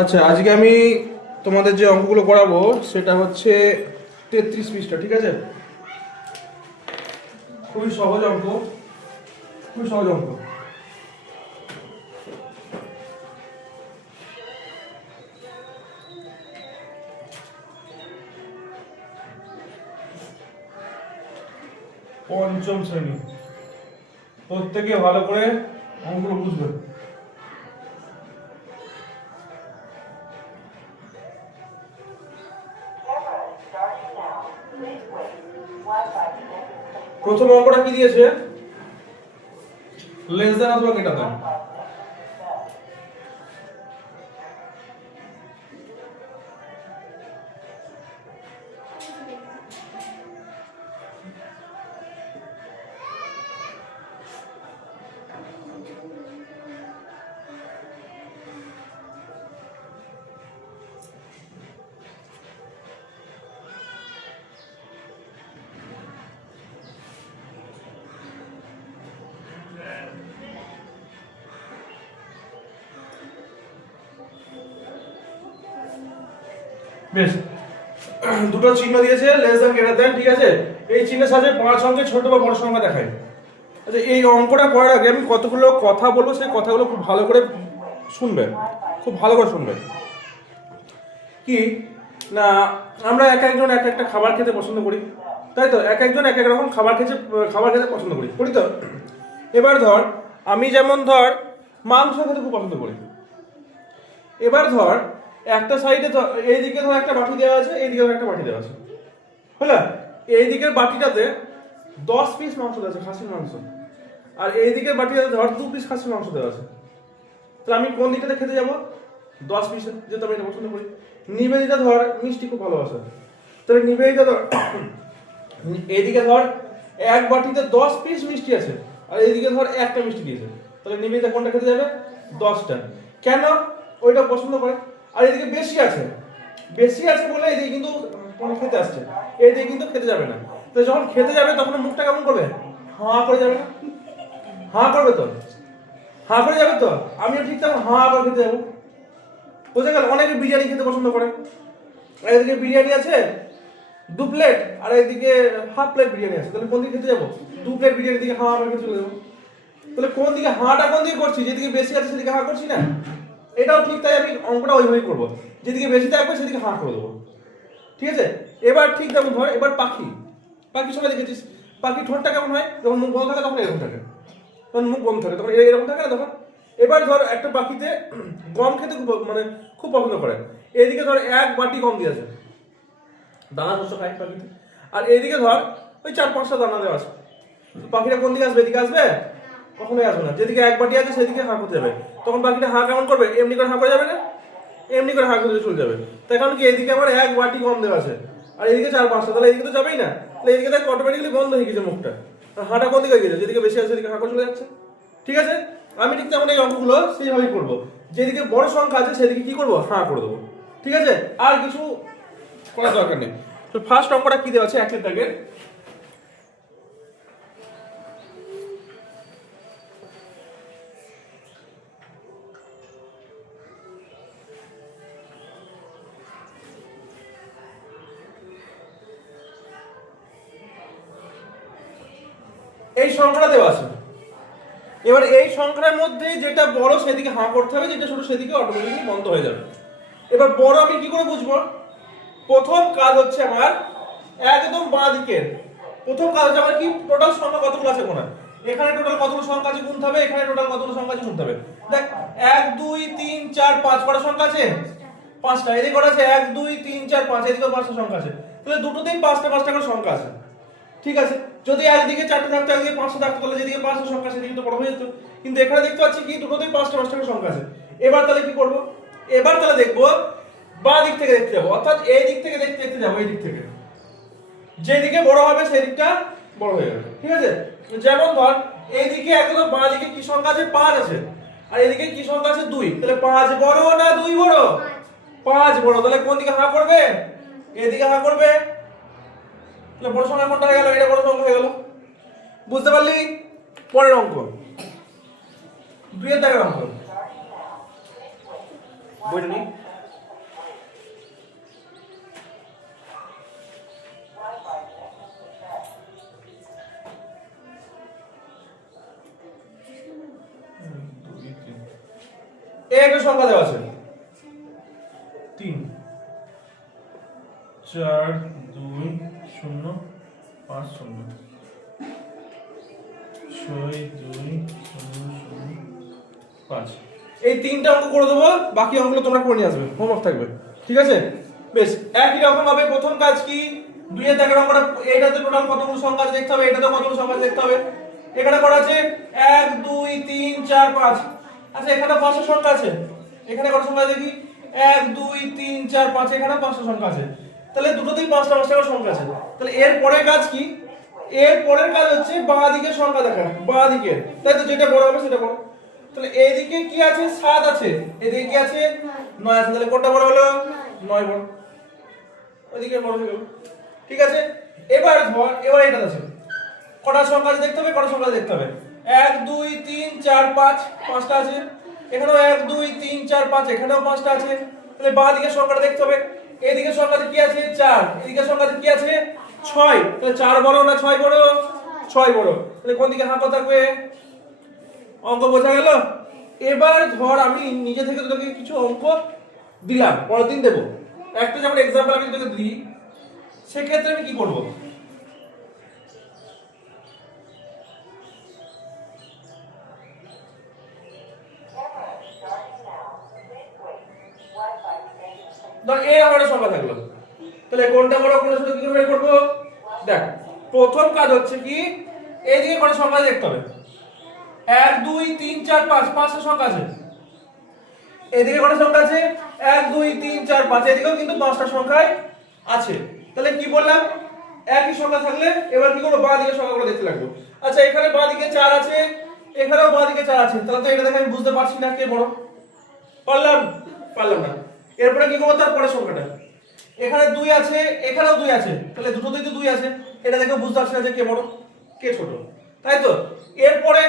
আচ্ছা, আজকে আমি তোমাদের যে অঙ্কগুলো করাবো সেটা হচ্ছে 33 পৃষ্ঠা, ঠিক আছে? খুবই সহজ অঙ্ক, খুবই সহজ অঙ্ক। পঞ্চম শ্রেণী, প্রত্যেকে ভালো করে অঙ্কগুলো বুঝবে। প্রথম অঙ্কটা কি দিয়েছে? লেস দ্যান অথবা গ্রেটার দ্যান। বেশ, দুটো চিহ্ন দিয়েছে, লেস দ্যান গ্রেটার দ্যান, ঠিক আছে? এই চিহ্নের সাথে পাঁচ অঙ্কের ছোট বা বড় সংখ্যা দেখায়। আচ্ছা, এই অঙ্কটা করার আগে আমি কতগুলো কথা বলবো, সেই কথাগুলো খুব ভালো করে শুনবে, খুব ভালো করে শুনবে। কি না, আমরা এক একজন এক একটা খাবার খেতে পছন্দ করি, তাই তো? এক একজন এক এক রকম খাবার খেতে পছন্দ করি তো? এবার ধর, আমি যেমন ধর মাংস খেতে খুব পছন্দ করি। এবার ধর একটা সাইডে এইদিকে ধর একটা বাটি দেওয়া আছে, এইদিকে ধর একটা বাটি দেওয়া আছে, হলো? এই দিকের বাটিটাতে 10 পিস মাংস দেওয়া আছে, খাসির মাংস। আর এই দিকের বাটিটাতে ধর 2 পিস খাসির মাংস দেওয়া আছে। তাহলে আমি কোন দিকটাতে খেতে যাবো? 10 পিসে, যেহেতু আমি এটা পছন্দ করি। নিবেদিতা ধর মিষ্টি খুব ভালোবাসে, তাহলে নিবেদিতা ধর এইদিকে ধর এক বাটিতে 10 পিস মিষ্টি আছে, আর এইদিকে ধর একটা মিষ্টি দিয়েছে। তাহলে নিবেদিতা কোনটা খেতে যাবে? 10টা। কেন? ওইটা পছন্দ করে। আর এদিকে বেশি আছে বলে এদিকে কিন্তু খেতে আসছে, এইদিকে কিন্তু খেতে যাবে না। তো যখন খেতে যাবে তখন মুখটা কেমন করবে? হাঁ করে যাবে না? হাঁ করবে তো, হাঁ করে যাবে তো। আমিও ঠিক তেমন হাঁ করে খেতে যাবো, বোঝা গেল? অনেকে বিরিয়ানি খেতে পছন্দ করে, আর এদিকে বিরিয়ানি আছে 2 প্লেট, আর এদিকে হাফ প্লেট বিরিয়ানি আছে। তাহলে কোন দিকে খেতে যাবো? 2 প্লেট বিরিয়ানি দিকে হাঁ করে চলে যাবো। তাহলে কোন দিকে হাঁটা, কোন দিকে করছি? যেদিকে বেশি আছে সেদিকে হাঁ করছি না? এটাও ঠিক তাই, আমি অঙ্কটা ওইভাবেই করবো, যেদিকে বেশি থাকবে সেদিকে হাঁ করে দেবো, ঠিক আছে? এবার ঠিক যেমন ধর, এবার পাখি সময় দেখেছিস পাখি ঠোঁটটা কেমন হয়? যখন মুখ বন্ধ থাকে তখন এরকম থাকে, যখন মুখ বন্ধ থাকে তখন এরকম থাকে না তখন। এবার ধর একটা পাখিতে গম খেতে খুব পছন্দ করে। এইদিকে ধর এক বাটি গম দিয়েছে, দানা শস্য খায় পাখিতে। আর এইদিকে ধর ওই 4-5টা দানা দেওয়া আছে। পাখিটা কোন দিকে আসবে? এদিকে আসবে? কখনোই আসবে না। যেদিকে এক বাটি আছে সেদিকে হাঁ করতে যাবে। তখন পাখিটা হাঁ কেমন করবে? এমনি করে হাঁ করে যাবে না? এমনি করে হাঁ করে চলে যাবে। তাই কারণ কি, এদিকে আমার এক বাটি গম দেওয়া আছে, আর এদিকে 4-5টা, তাহলে এদিকে তো যাবেই না। তাহলে এদিকে দেখ অটোমেটিক্যালি বন্ধ হয়ে গেছে মুখটা। আর হাঁটা কোন দিকে গেছে? যেদিকে বেশি আছে সেদিকে হাঁ করে চলে যাচ্ছে, ঠিক আছে? আমি ঠিক তেমন এই অঙ্কগুলো সেইভাবেই করবো, যেদিকে বড় সংখ্যা আছে সেদিকে কি করবো? হাঁ করে দেবো, ঠিক আছে? আর কিছু করার দরকার নেই। তো ফার্স্ট অঙ্কটা কি দেওয়া আছে? 1 এর দাগের এই সংখ্যাটা দেওয়া আছে। এবার এই সংখ্যার মধ্যে যেটা বড় সেদিকে হাঁ করতে হবে, যেটা ছোট সেদিকে অটোমেটিক্যালি বন্ধ হয়ে যাবে। এবার বড় আমি কি করে বুঝবো? প্রথম কাজ হচ্ছে আমার একদম বাঁ দিকের, প্রথম কাজ হচ্ছে আমার কি, টোটাল সংখ্যা কতগুলো আছে কোনা, এখানে টোটাল কতগুলো সংখ্যা আছে গুনতে হবে, এখানে টোটাল কতগুলো সংখ্যা আছে গুনতে হবে। দেখ 1 2 3 4 5 কটা সংখ্যা আছে? 5টা। এদিকে কটা আছে? 1 2 3 4 5, এদিকে 5টা সংখ্যা আছে। তাহলে দুটোতেই 5টা করে সংখ্যা আছে, ঠিক আছে? যদি একদিকে 4টা থাকতো, একদিকে 5টা থাকতো, তাহলে যেদিকে 5টা সংখ্যা সেদিকে তো বড় হয়ে যেত। কিন্তু এখানে দেখতে পাচ্ছি কি, দুটোতেই 5টা করে সংখ্যা আছে। এবার তাহলে কি করব? এবার তাহলে দেখবো বাঁ দিক থেকে দেখতে যাবো, অর্থাৎ এই দিক থেকে দেখতে যাবো, এই দিক থেকে যেদিকে বড় হবে সেই দিকটা বড় হয়ে যাবে, ঠিক আছে? যেমন ধর এইদিকে একদম বাঁ দিকে কি সংখ্যা আছে? 5 আছে, আর এদিকে কি সংখ্যা আছে? 2। তাহলে 5 বড় না 2 বড়? 5 বড়। তাহলে কোন দিকে হাঁ করবে? এদিকে হাঁ করবে। তাহলে বড় সংখ্যা কোনটা হয়ে গেল? এটা বড় সংখ্যা হয়ে গেল, বুঝতে পারলি? পরের অঙ্ক 2 এর দাগের অঙ্ক, বইটা নি। এই একটা সংখ্যা দেওয়া আছে 3 4 2 0 5 0 6 2 0 0 5। এই তিনটা অঙ্ক করে দেবো, বাকি অঙ্কগুলো তোমরা করে নিয়ে আসবে, হোমওয়ার্ক থাকবে, ঠিক আছে? বেশ, একই রকম ভাবে প্রথম কাজ কি, 2 এর দাগের অঙ্কটা, এইটাতে টোটাল কতগুলো সংখ্যা আছে দেখতে হবে, এটাতে কতগুলো সংখ্যা আছে দেখতে হবে। এখানে কত আছে 1 2 3 4 5। আচ্ছা এখানে 5টা সংখ্যা আছে, এখানে কত সংখ্যা আছে দেখি 1 2 3 4 5, এখানে 5টা সংখ্যা আছে, তাহলে দুটোতেই 5টা 5টা করে সংখ্যা আছে। তাহলে এর পরের কাজ কি, এর পরের কাজ হচ্ছে বাঁ দিকের সংখ্যা দেখা, বাঁ দিকে, তাই তো, যেটা বড় হবে সেটা বড়। তাহলে এইদিকে কি আছে 7 আছে, এদিকে কি আছে 9 আছে, তাহলে কোনটা বড় হলো 9 বড়, ওইদিকে বড় হয়ে গেল, ঠিক আছে? এবার ধর, এবার এটা আছে, কটা সংখ্যা আছে দেখতে হবে, কটা সংখ্যা আছে দেখতে হবে, 1 2 3 4 5, 5টা আছে, এখানেও 1 2 3 4 5, এখানেও 5টা আছে। তাহলে বাঁ দিকের সংখ্যাটা দেখতে হবে, এইদিকের সংখ্যাতে কি আছে 4, এদিকের সংখ্যাতে কি আছে 6, তাহলে 4 বড় না 6 বড়, 6 বড়, তাহলে কোন দিকে হাত থাকবে, অঙ্ক বোঝা গেল? এবার ধর আমি নিজে থেকে তোকে কিছু অঙ্ক দিলাম, পরের দিন দেবো, একটা যেমন এক্সাম্পল আমি তোকে দিই, সেক্ষেত্রে আমি কি করবো, ধর এই আমার সংখ্যা থাকলো, তাহলে কোনটা বড় কোনটা ছোট কি করে বের করবো? দেখ, প্রথম কাজ হচ্ছে কি, এইদিকে কটা সংখ্যা দেখতে হবে, 1 2 3 4 5, 5টা সংখ্যা আছে, এদিকে কটা সংখ্যা আছে 1 2 3 4 5, এদিকেও কিন্তু 5টা সংখ্যাই আছে। তাহলে কি বললাম, একই সংখ্যা থাকলে এবার কি করব, বাঁ দিকের সংখ্যাগুলো দেখতে লাগবো। আচ্ছা এখানে বাঁ দিকে 4 আছে, এখানেও বাঁ দিকে 4 আছে, তাহলে তো এটা দেখে আমি বুঝতে পারছি না কে বড়, পারলাম না। এরপরে কি করব, তার পরের সংখ্যাটা, এখানে 2 আছে, এখানেও 2 আছে, তাহলে দুটোতেই তো 2 আছে, এটা দেখে বুঝতে পারছি না যে কে বড় কে ছোট, তাই তো? এরপরে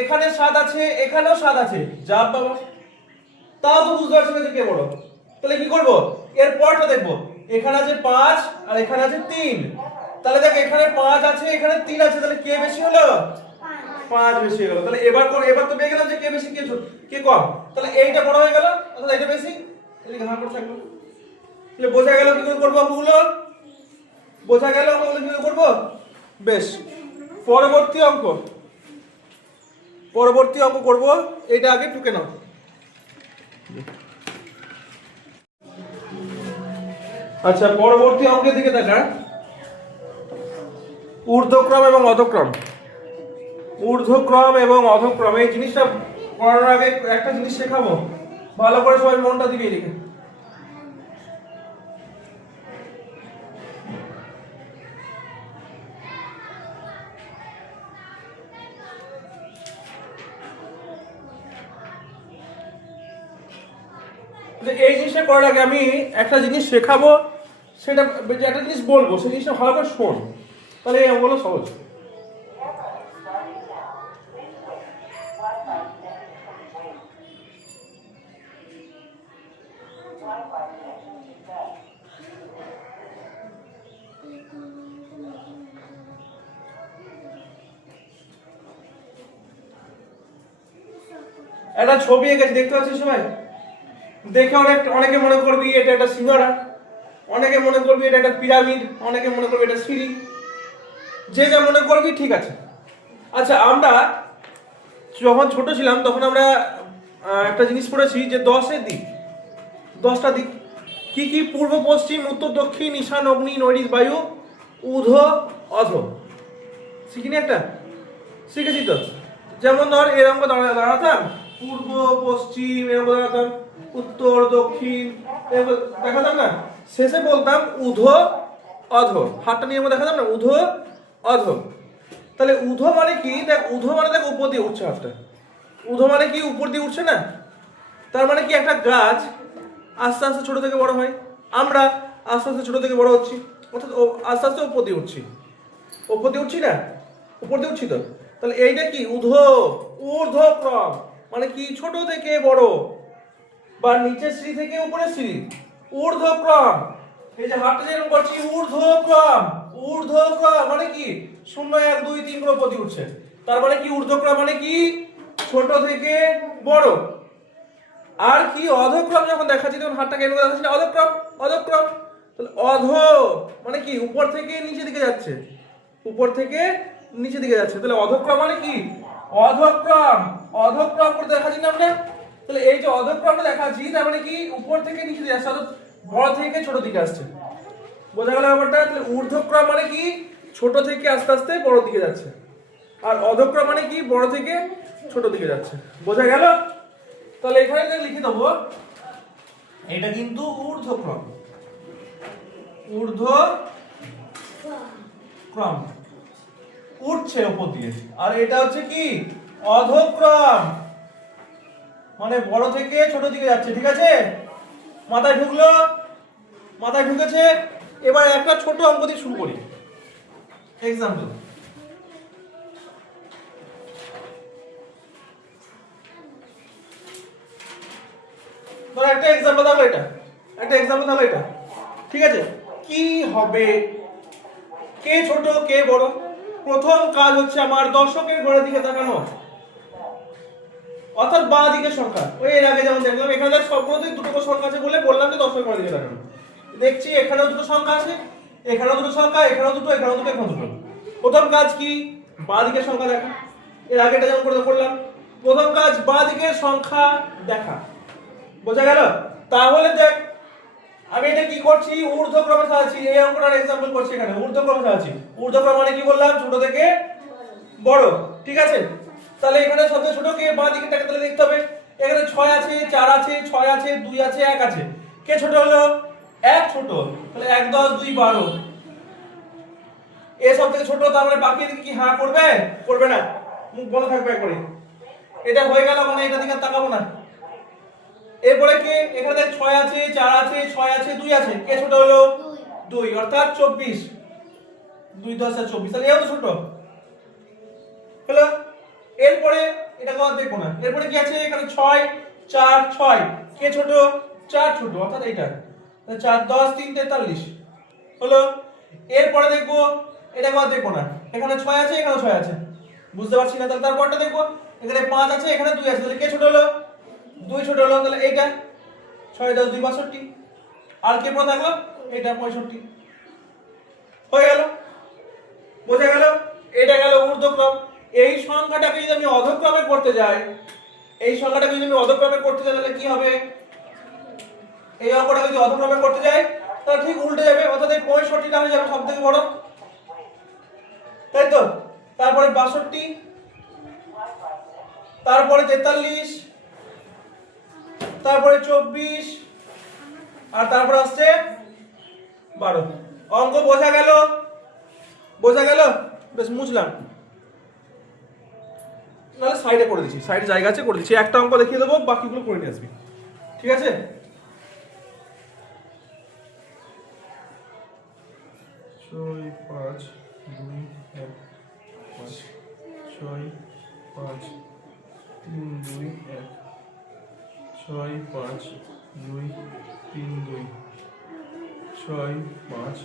এখানে 7 আছে, এখানেও 7 আছে, যা বাবা, তাও তো বুঝতে পারছি না যে কে বড়, তাহলে কি করব, এর পরটা দেখবো, এখানে আছে 5 আর এখানে আছে 3, তাহলে দেখ এখানে 5 আছে, এখানে 3 আছে, তাহলে কে বেশি হলো, 5 বেশি হয়ে গেল। তাহলে এবার তো পেয়ে গেলাম যে কে বেশি কে ছোট কে কম, তাহলে এইটা বড় হয়ে গেল, তাহলে এটা বেশি, এদিকে হাঁ করে থাকলো। তাহলে বোঝা গেল কি করে করবো অঙ্কগুলো, বোঝা গেল অঙ্কগুলো কি করে করবো? বেশ, পরবর্তী অঙ্ক করব, এটা আগে টুকে নাও। আচ্ছা পরবর্তী অঙ্কের দিকে দেখা, ঊর্ধ্বক্রম এবং অধক্রম, এই জিনিসটা করার আগে একটা জিনিস শেখাবো, ভালো করে সবাই মনটা দিবে এদিকে। এই জিনিসটা করার আগে আমি একটা জিনিস শেখাবো, সেটা একটা জিনিস বলবো, সেই জিনিসটা ভালো করে শোন, তাহলে এই অঙ্কগুলো সহজ। একটা ছবি এঁকেছি, দেখতে পাচ্ছিস সবাই, দেখে অনেকে মনে করবি এটা একটা সিঙ্গারা, অনেকে মনে করবি এটা একটা পিরামিড, অনেকে মনে করবি এটা সিঁড়ি, যে যা মনে করবি ঠিক আছে। আচ্ছা আমরা যখন ছোট ছিলাম তখন আমরা একটা জিনিস পড়েছি যে 10টা দিক কি কি, পূর্ব পশ্চিম উত্তর দক্ষিণ ঈশান অগ্নি নৈঋত বায়ু উধ অধ, শিখিনি একটা, শিখেছি তো। যেমন ধর এরকম দাঁড়াতাম, পূর্ব পশ্চিম এরকম দাঁড়াতাম, উত্তর দক্ষিণ দেখাতাম না, শেষে বলতাম উধ অধ, হাতটা নিয়ে দেখাতাম না উধ অধ। তাহলে উধ মানে কি, দেখ উধ মানে দেখ উপর দিয়ে উঠছে, হাতটা উধ মানে কি উপর দিয়ে উঠছে না, তার মানে কি একটা গাছ আস্তে আস্তে ছোট থেকে বড় হয়, আমরা আস্তে আস্তে ছোট থেকে বড় হচ্ছি, অর্থাৎ আস্তে আস্তে উপর দিয়ে উঠছি না, উপর দিয়ে উঠছি তো। তাহলে এইটা কি ঊর্ধ্বক্রম, মানে কি ছোট থেকে বড়, বা নিচের সিঁড়ি থেকে উপরের সিঁড়ি, ঊর্ধ্বক্রম। এই যে হাতটা যেরকম করছি ঊর্ধ্বক্রম মানে কি 0 1 2 3 করে উপর দিয়ে উঠছে, তার মানে কি ঊর্ধ্বক্রম মানে কি ছোট থেকে বড়। আর কি অধক্রম যখন দেখাচ্ছি তখন হাতটাকে এভাবে দেখাচ্ছি না, অধক্রম অধক্রম। তাহলে অধ মানে কি উপর থেকে নিচে দিকে যাচ্ছে, উপর থেকে নিচে দিকে যাচ্ছে। তাহলে অধক্রম মানে কি অধক্রম, অধক্রম করে দেখাচ্ছি না আমরা। তাহলে এই যে অধক্রমটা দেখাচ্ছি তার মানে কি উপর থেকে নিচে দিকে আসছে, অর্থাৎ বড় থেকে ছোট দিকে আসছে। বোঝা গেল ব্যাপারটা? তাহলে ঊর্ধ্বক্রম মানে কি ছোট থেকে আস্তে আস্তে বড় দিকে যাচ্ছে, আর অধক্রম মানে কি বড় থেকে ছোট দিকে যাচ্ছে। বোঝা গেল? তাহলে এখানে লিখে দেবো এটা কিন্তু ঊর্ধ্বক্রম, ঊর্ধ্বক্রম উঠছে উপর দিয়ে। আর এটা হচ্ছে কি অধক্রম, মানে বড় থেকে ছোট দিকে যাচ্ছে। ঠিক আছে, মাথায় ঢুকলো? মাথায় ঢুকেছে। এবার একটা ছোট অঙ্ক দিয়ে শুরু করি। এক্সাম্পল, ধরো একটা এক্সাম্পল তাহলে এটা, একটা এক্সাম্পল তাহলে এটা। ঠিক আছে, কি হবে, কে ছোট কে বড়? প্রথম কাজ হচ্ছে আমার দর্শকের ঘরের দিকে তাকানো, অর্থাৎ বাঁ দিকের সংখ্যা। ওই এর আগে যেমন দেখলাম এখানে সবগুলোতেই দুটো করে সংখ্যা আছে বলে বললাম যে দর্শকের ঘরের দিকে তাকানো। দেখছি এখানেও দুটো সংখ্যা আছে, এখানেও দুটো সংখ্যা, এখানেও দুটো, এখানেও দুটো, এখানেও দুটো। প্রথম কাজ কি বাঁ দিকের সংখ্যা দেখা। এর আগেটা যেমন করে করলাম, প্রথম কাজ বাঁ দিকের সংখ্যা দেখা। বোঝা গেল? তাহলে দেখ আমি এটা কি করছি, ঊর্ধ্বক্রমে সাজাচ্ছি। এই অঙ্কটার एग्जांपल করছি এখানে, ঊর্ধ্বক্রমে সাজাচ্ছি। ঊর্ধ্বক্রম মানে কি বললাম, ছোট থেকে বড়। ঠিক আছে, তাহলে এখানে সবচেয়ে ছোট কে, বাঁ দিকে তাকে তাহলে দেখতে হবে। এখানে 6 আছে, 4 আছে, 6 আছে, 2 আছে, 1 আছে। কে ছোট হলো? 1 ছোট। তাহলে 1 10 2 12। এ সব থেকে ছোট, তার মানে বাকি দিকে কি হ্যাঁ করবে? করবে না, মুখ বন্ধ থাকবে একবারে। এটা হয়ে গেল, মানে এটা দিকে তাকাবো না। এরপরে কে, এখানে দেখ 6 আছে, 4 আছে, 6 আছে, 2 আছে। কে ছোট হলো? 2, অর্থাৎ 24। 2 10 আর 24, তাহলে এও তো ছোট হলো। এরপরে এটা কত দেখবো না। এরপরে কি আছে, এখানে 6 4 6। কে ছোট? 4 ছোট, অর্থাৎ এইটা। তাহলে 4 10 3 43 হলো। এরপরে দেখবো এটা কত দেখবো না। এখানে 6 আছে, এখানে 6 আছে, বুঝতে পারছি না। তাহলে তারপরটা দেখবো, এখানে 5 আছে, এখানে 2 আছে। তাহলে কে ছোট হলো? 2 ছোট হলো। তাহলে এইটা 6 10 2 62। আর কে পড়ে থাকলো? এটা 65 হয়ে গেল। বোঝা গেল? এটা গেল ঊর্ধ্বক্রম। এই সংখ্যাটাকে যদি আমি অধক্রমে করতে যাই, এই সংখ্যাটাকে যদি আমি অধক্রমে করতে যাই তাহলে কি হবে? এই অঙ্কটাকে যদি অধক্রমে করতে যাই তাহলে ঠিক উল্টে যাবে, অর্থাৎ এই 65টা হয়ে যাবে সবথেকে বড়, তাই তো? তারপরে 62, তারপরে 43, তারপরে 24, আর তারপর আসছে 12। অঙ্ক বোঝা গেল? বোঝা গেল? বেশ, মুছলাম। নাহলে সাইডে করে দিচ্ছি, সাইডে জায়গা আছে করে দিচ্ছি। একটা অঙ্ক দেখিয়ে দেবো, বাকিগুলো করে নিয়ে আসবি। ঠিক আছে? 6 5 2 1 5 6 5 3 2 1 6 5 2 3 2 6 5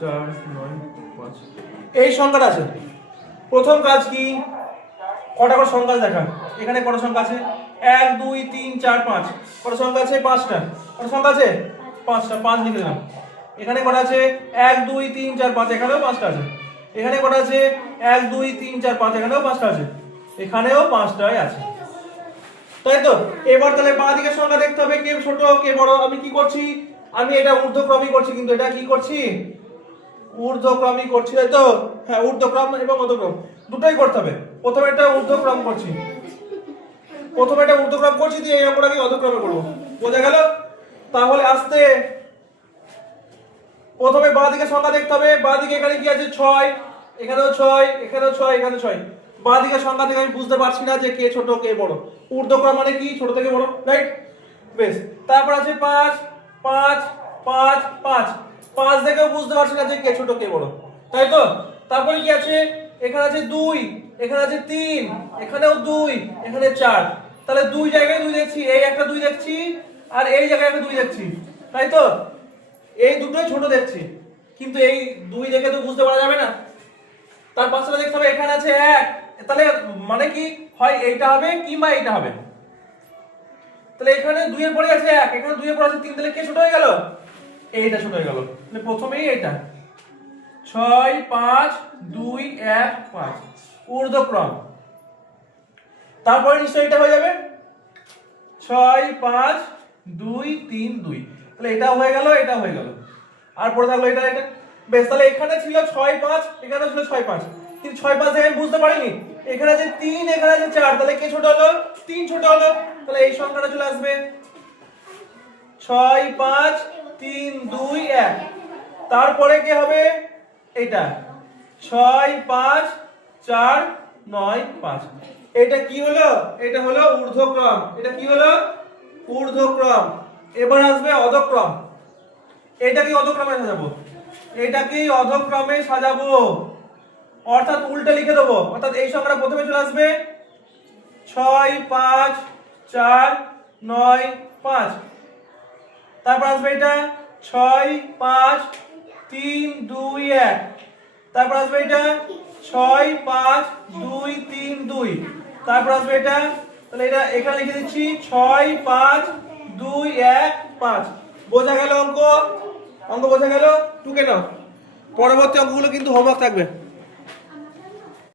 4 9 5। এই সংখ্যাটা আছে। প্রথম কাজ কি, কটা করে সংখ্যা দেখা। এখানে কটা সংখ্যা আছে? 1 2 3 4 5। কটা সংখ্যা আছে? 5টা। কটা সংখ্যা আছে? 5টা। 5 লিখে দিলাম। এখানে কটা আছে? 1 2 3 4 5। এখানেও 5টা আছে। এখানে কটা আছে? 1 2 3 4 5। এখানেও 5টা আছে। এখানেও 5টাই আছে, তাই তো? এবার তাহলে বাঁ দিকের সংখ্যা দেখতে হবে, কে ছোট কে বড়। আমি কি করছি, আমি এটা ঊর্ধ্বক্রমই করছি, কিন্তু এটা কি করছি, ঊর্ধ্বক্রমই করছি, তাই তো? হ্যাঁ, ঊর্ধ্বক্রম এবং অধক্রম দুটোই করতে হবে। প্রথমে এটা ঊর্ধ্বক্রম করছি, প্রথমে এটা ঊর্ধ্বক্রম করছি, দিয়ে এই অঙ্কটাকে অধক্রমে করব। বোঝা গেল? তাহলে আস্তে প্রথমে বাঁ দিকের সংখ্যা দেখতে হবে। বাঁ দিকে এখানে কি আছে? 6, এখানেও 6, এখানেও 6, এখানেও 6। বাঁ দিকের সংখ্যা থেকে আমি বুঝতে পারছি না যে কে ছোট কে বড়। ঊর্ধ্বক্রম মানে কি ছোট থেকে বড়, রাইট? বেশ, তারপর আছে 5 5 5 5। 5 দেখেও বুঝতে পারছি না যে কে ছোট কে বড়, তাই তো? তারপরে কি আছে? এখানে আছে 2, এখানে আছে 3, এখানেও 2, এখানে 4। তাহলে 2 জায়গায় 2 দেখছি, এই একটা 2 দেখছি, আর এই জায়গায় একটা 2 দেখছি, তাই তো? এই দুটোই ছোট দেখছি, কিন্তু এই 2 দেখে তো বুঝতে পারা যাবে না। তার পাশে দেখতে হবে, এখানে আছে 1। তাহলে মানে কি হয়, এইটা হবে কিংবা এইটা হবে। তাহলে এখানে 2 এর পরে আছে 1, এখানে 2 এর পরে আছে 3, তাহলে কে ছোট হয়ে গেল? এইটা ছোট হয়ে গেল। তাহলে প্রথমেই এটা 6 5 2 1 5 ঊর্ধ্বক্রম। তারপরে নিশ্চয়ই এটা হয়ে যাবে 6 5 2 3 2, তাহলে এটা হয়ে গেল, এটা হয়ে গেল। আর পরে থাকলো এটা এটা। বেশ, তাহলে এখানে ছিল 6 5, এখানে ছিল 6 5, কিন্তু 6 5 আমি বুঝতে পারিনি। এখানে আছে 3, এখানে আছে 4, তাহলে কে ছোট হলো? 3 ছোট হলো। তাহলে এই সংখ্যাটা চলে আসবে 6 5 3 2 1। তারপরে কি হবে? এটা 6 5 4 9 5। এটা কি হলো? এটা হলো ঊর্ধ্বক্রম। এটা কি হলো? ঊর্ধ্বক্রম। এবার আসবে অধক্রম। এটা কি অধক্রমে সাজাবো? এটাকেই অধক্রমে সাজাবো, অর্থাৎ উল্টে লিখে দেবো। অর্থাৎ এই সংখ্যাটা প্রথমে চলে আসবে 6 5 4 9 5। তারপর আসবে এটা 6 5 3 2 1। তারপর আসবে এটা 6 5 2 3 2। তারপর আসবে এটা, তাহলে এটা এখানে লিখে দিচ্ছি 6 5 2 1 5। বোঝা গেল অঙ্ক? অঙ্ক বোঝা গেল? টুকে নাও, পরবর্তী অঙ্কগুলো কিন্তু হোমওয়ার্ক থাকবে।